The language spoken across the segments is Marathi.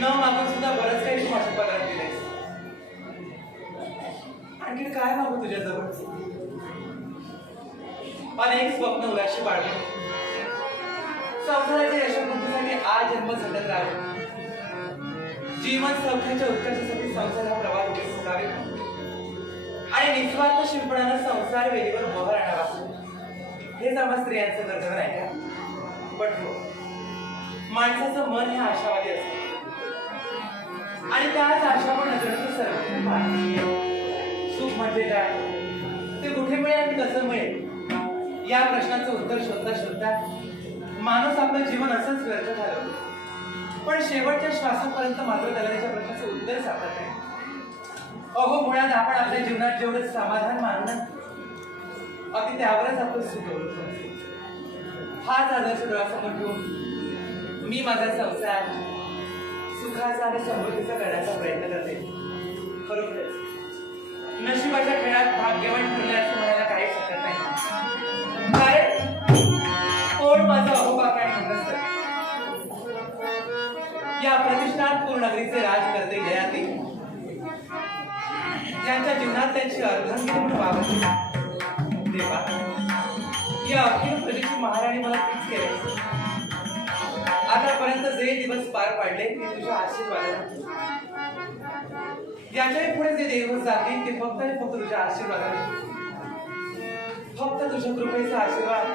न मागून सुद्धा बरंच काही माझ्या पगारात दिलंयस. आणखी काय मागू तुझ्याजवळ? अनेक स्वप्न उराशी पाडले. संसाराच्या यशोवृद्धीसाठी आज जन्म झटत राहावे. जीवन सौख्याच्या उत्कर्षासाठी संसार हा प्रवाह उभे सुटावे आणि निस्वार्थ शिंपणानं संसार वेळेवर बहर आणावा. हेच आम्हा स्त्रियांचं कर्तव्य नाही का? पण हो, माणसाचं मन हे आशावादी असतं आणि त्याच आशावर नजरेचं सर्वोत्तम आहे. सुख म्हणजे काय, ते कुठे मिळेल आणि कसं मिळेल या प्रश्नाचं उत्तर शोधता शोधता माणूस आपलं जीवन असंच व्यर्थ घालवतो. पण शेवटच्या श्वासापर्यंत मात्र त्याला त्याच्या प्रश्नाचं उत्तर सापडत नाही. अहो, मुळात आपण आपल्या जीवनात जेवढं समाधान मानणं अगदी त्यावरच आपलं सुख होतं. हाच आदर्श डोळ्यासमोर ठेवून मी माझा संसार सुखाचा आणि समृद्धीचा करण्याचा प्रयत्न करते. खरोखरच नशिबाच्या खेळात भाग्यवान ठरले असं म्हणायला काहीच हरकत नाही. कारण कोण माझा अहोबा काय म्हणत या प्रतिष्ठानपूर्ण नगरीचे राज करते गयाती, ज्यांच्या जीवनात त्यांची अर्धांगिनी म्हणून वावरते. देवा, या अखिल प्रजेची महाराणी मला तीच केली. आतापर्यंत जे दिवस पार पाडले ते तुझ्या आशीर्वादाने. याच्याही पुढे जे दिवस जातील ते फक्त आणि फक्त तुझ्या आशीर्वादाने. फक्त तुझ्या कृपेचा आशीर्वाद.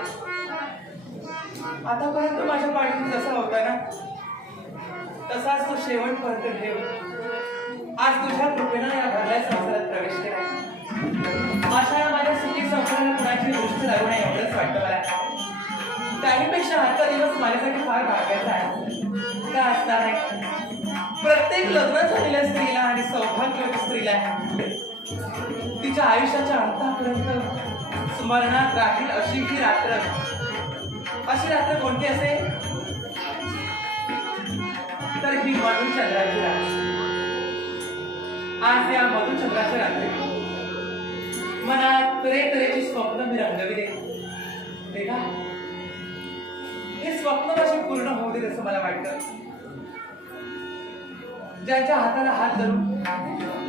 आतापर्यंत माझ्या पाठीत जसा होता ना तसाच तो शेवटपर्यंत ठेव. आज तुझ्या कृपेनं या भरल्या संसारात प्रवेश केला. अशा माझ्या सुखी संसाराला कुणाची दृष्टी लागू नये एवढंच वाटतं मला. त्याहीपेक्षा आजचा दिवस माझ्यासाठी फार भाग्याचा आहे. का असणार नाही? प्रत्येक लग्न झालेल्या स्त्रीला आणि सौभाग्यवती स्त्रीला तिच्या आयुष्याच्या अंतापर्यंत स्मरणात राहील अशी ही रात्र. अशी रात्र कोणती असेल तर ही मधुचंद्राची रात्र. आज या मधुचंद्राच्या रात्री मनात तऱ्हेतऱ्हेची स्वप्न मी रंगविले. देखा, हे स्वप्न माझे पूर्ण होऊ देत असं मला वाटतं. ज्यांच्या हाताला हात धरून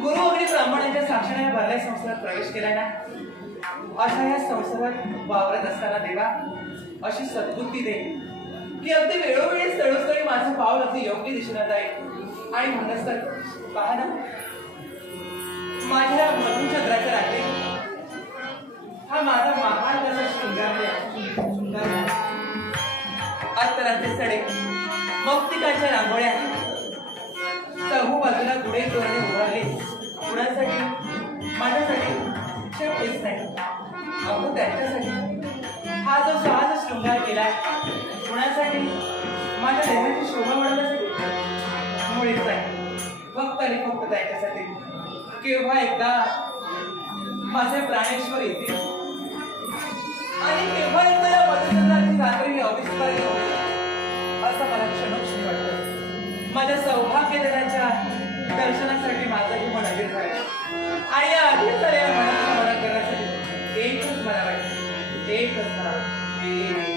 गुरु आणि ब्राह्मणांच्या साक्षीने भरल्या संसारात प्रवेश केलाय ना, अशा या संसारात वावरत असताना देवा अशी सद्बुद्धी दे की अगदी वेळोवेळी स्थळोस्थळी माझं पाऊल अगदी योग्य दिशेला जाईल. आणि म्हणत तर पहा ना, माझ्या मधुचंद्राच्या रात्री हा माझा महान कसा शृंगार अत्तरांचे सडे, मौक्तिकाच्या रांगोळ्या, चहू बाजूला गुढे तोरणे उभारले. कुणासाठी? माझ्यासाठी? शेवटीच नाही, अहो त्यांच्यासाठी. हा जो साज शृंगार केलाय कुणासाठी? माझ्या देहाची शोभा वाढवण्यासाठी? मुळीच नाही, फक्त आणि फक्त त्यांच्यासाठी. केव्हा एकदा माझे प्राणेश्वर येतील आणि केव्हा एकदा या मधुचंद्राची रात्री अविस्मरणीय होईल असं मला क्षणोक्षणी वाटतं. माझ्या सौभाग्यदेवाच्या दर्शनासाठी माझंही मन अधीर झालं आणि या अधीर झालेल्या मनाचं स्मरण करण्यासाठी एकच मला वाटतं, एकच नाव.